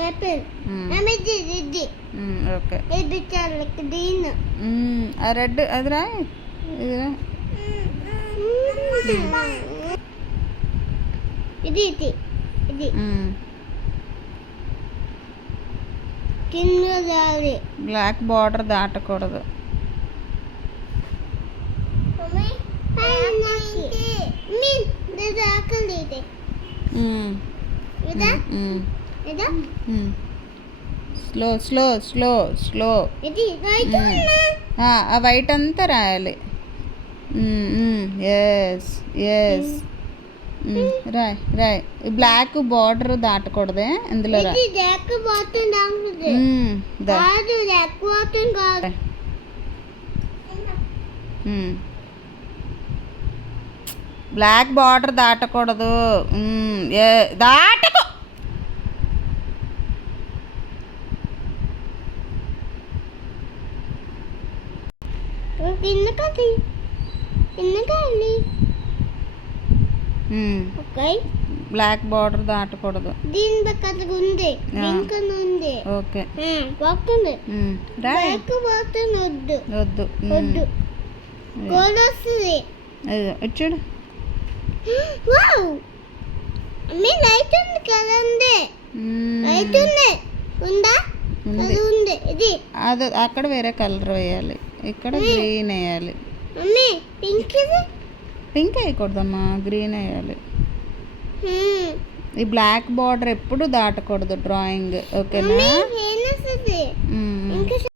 Apple ఇది okay ఇది చాలా గ్రీన్ ఆ రెడ్ అది రా ఇది రా ఇది ఇది ఇది కింద జాలి బ్లాక్ బార్డర్ దాటకూడదు. స్లో స్లో స్లో స్లో ఆ వైట్ అంతా రాయాలి. ఎస్ ఎస్ రాయ్ రాయ్. బ్లాక్ బార్డర్ దాటకూడదే ఇందులో రా. బ్లాక్ బార్డర్ దాటకూడదు. దాటకు బ్లాక్ బార్డర్ దాటకూడదు. దీని పక్కన ఉంది ఉంది ఓకే పోతుంది వద్దు వద్దు వద్దు గోల్ వస్తుంది. చూడు మీ లైట్ ఉంది కదండి లైట్ ఉంది ఉందా అది ఉంది ఇది అది అక్కడ వేరే కలర్ వేయాలి, ఇక్కడ గ్రీన్ వేయాలి. మమ్మీ పింక్ ఇది పింక్ వేయకూడదమ్మా, గ్రీన్ వేయాలి. ఈ బ్లాక్ బార్డర్ ఎప్పుడు దాటకూడదు డ్రాయింగ్. ఓకేనా?